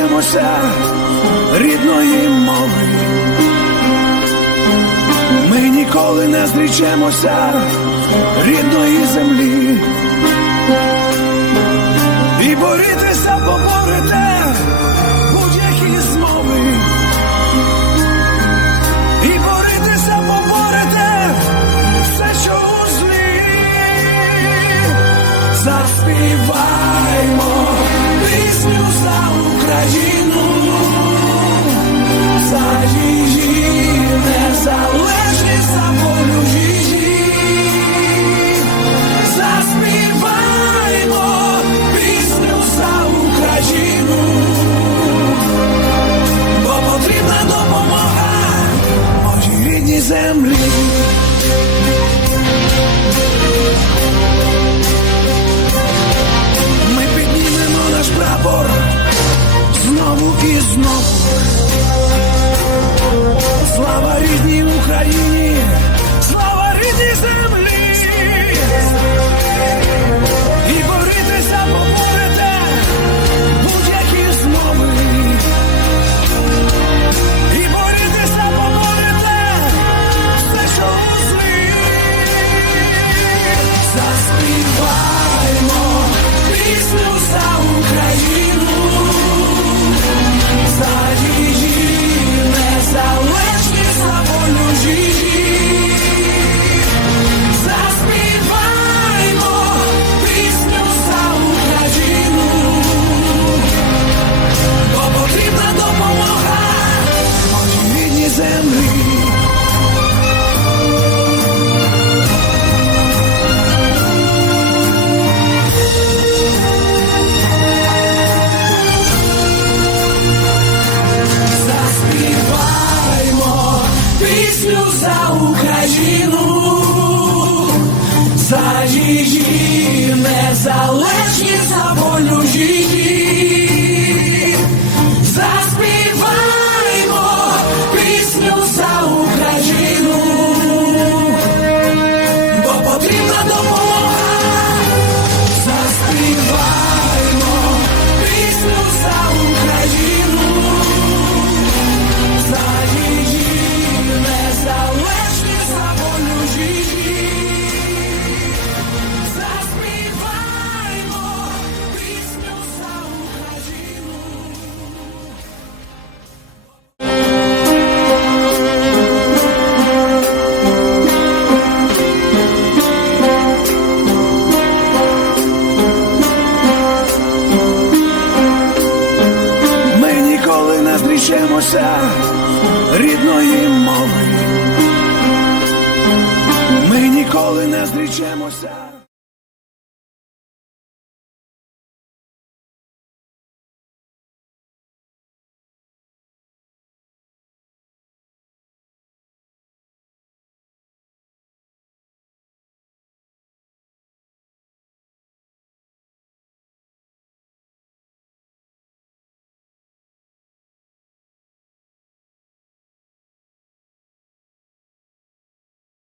Тримося рідної мови, ми ніколи не зрічемося рідної землі і борітися поборете. Ми піднімемо наш прапор знову і знову. Слава рідній Україні. Незалежні за волю житті Вчимося рідної мови, ми ніколи не зрічемося.